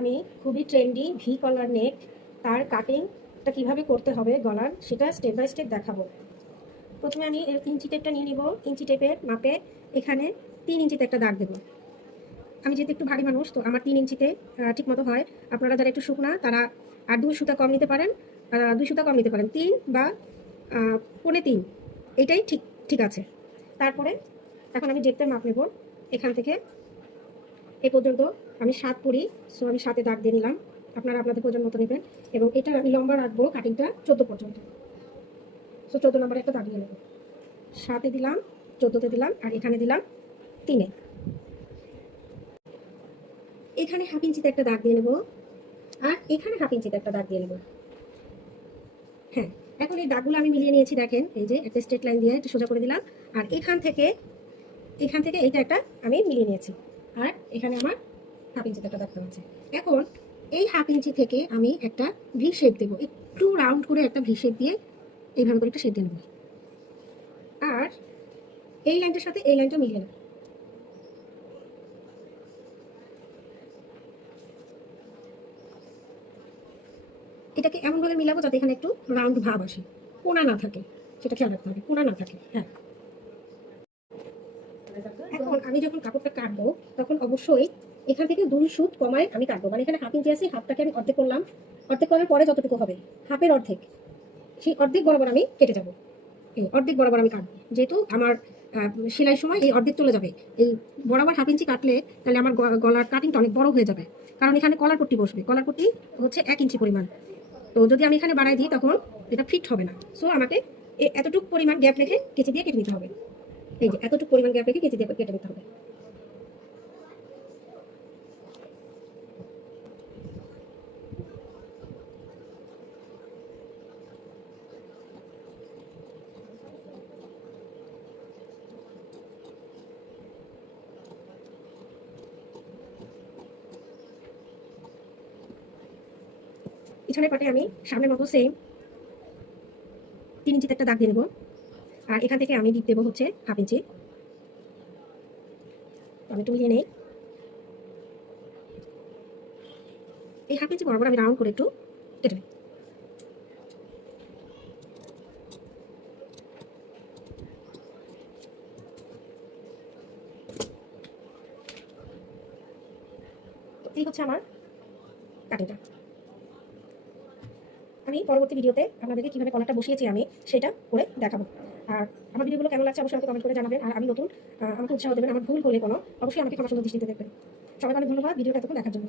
আমি খুবই trendy V কলার নেক তার কাটিংটা কিভাবে করতে হবে গলার সেটা স্টেপ বাই স্টেপ দেখাবো। প্রথমে আমি এর ইঞ্চি টেপটা নিয়ে নিব। ইঞ্চি টেপের মাপে এখানে 3 ইঞ্চিতে একটা দাগ দেবো। আমি যেহেতু একটু ভারী মানুষ তো আমার 3 ইঞ্চিতে ঠিক মতো হয়। আপনারা যারা একটু শুকনা তারা আর 2 সুতা কম নিতে পারেন, 2 সুতা কম নিতে পারেন, 3 বা 3.25 এটাই ঠিক ঠিক আছে। তারপরে এখন আমি ডেপ্থের মাপ নেব। এখান থেকে এ পর্যন্ত আমি 7 করি, সো আমি 7-এ দাগ দিয়ে নিলাম। আপনারা আপনাদের প্রয়োজন মতো নেবেন এবং এটা আমি লম্বা রাখবো কাটিংটা 14 পর্যন্ত। সো 14 নম্বরে একটা দাগ দিয়ে নেব। 7-এ দিলাম, 14-তে দিলাম আর এখানে দিলাম 3-এ। এখানে হাফ ইঞ্চিতে একটা দাগ দিয়ে নেব আর এখানে হাফ ইঞ্চিতে একটা দাগ দিয়ে নেব। হ্যাঁ, এখন এই দাগগুলো আমি মিলিয়ে নিয়েছি। দেখেন এই যে একটা স্ট্রেট লাইন দিয়ে একটু সোজা করে দিলাম আর এখান থেকে এইটা একটা আমি মিলিয়ে নিয়েছি আর এখানে আমার হাফ ইঞ্চিতে একটা দাগ আছে। এখন এই হাফ ইঞ্চি থেকে আমি একটা ভি শেপ দেবো, একটু রাউন্ড করে একটা ভি শেপ দিয়ে এইভাবে করে একটা শেপ দিয়ে নেব আর এই লাইনটার সাথে এই লাইনটা মিলিয়ে নেব। এটাকে এমনভাবে মিলাবো যাতে এখানে একটু রাউন্ড ভাব আসে, কোনা না থাকে, সেটা খেয়াল রাখতে হবে, কোনা না থাকে। হ্যাঁ, এখন আমি যখন কাপড়টা কাটবো তখন অবশ্যই এখান থেকে 2 সুত কমায় আমি কাটবো। মানে এখানে হাফ ইঞ্চি আছে, হাফটাকে আমি অর্ধেক করলাম, অর্ধেক করার পরে যতটুকু হবে হাফের অর্ধেক, সেই অর্ধেক বরাবর আমি কেটে যাব। এই অর্ধেক বরাবর আমি কাটবো, যেহেতু আমার সেলাই সময় এই অর্ধেক চলে যাবে। এই বরাবর হাফ ইঞ্চি কাটলে তাহলে আমার গলার কাটিংটা অনেক বড় হয়ে যাবে, কারণ এখানে কলার পট্টি বসবে। কলার পট্টি হচ্ছে 1 ইঞ্চি পরিমাণ, তো যদি আমি এখানে বাড়াই দিই তখন এটা ফিট হবে না। সো আমাকে এতটুকু পরিমাণ গ্যাপ রেখে কেচি দিয়ে কেটে নিতে হবে। এই যে এতটুকু পরিমাণ গ্যাপ রেখে কেচি দিয়ে কেটে নিতে হবে। পিছনের পাটে আমি সামনের মতো সেম 3 ইঞ্চিতে একটা দাগ দিয়ে নেব আর এখান থেকে আমি ডিপ দেবো হচ্ছে হাফ ইঞ্চি। আমি একটু মিলিয়ে নেই। এই হাফ ইঞ্চি বরাবর আমি রাউন্ড করে একটু কেটে নেব। তো এই হচ্ছে আমার কাটিংটা। আমি পরবর্তী ভিডিওতে আপনাদেরকে কীভাবে কলারটা বসিয়েছি আমি সেটা করে দেখাবো। আর আমার ভিডিওগুলো কেমন লাগছে অবশ্যই আমাকে কমেন্ট করে জানাবেন। আর আমি নতুন, আমাকে উৎসাহ দেবেন। আমার ভুল হলে কোনো অবশ্যই আমাকে ক্ষমা সুন্দর দৃষ্টিতে দেখবেন। সবাইকে অনেক ধন্যবাদ ভিডিওটা এতক্ষণ দেখার জন্য।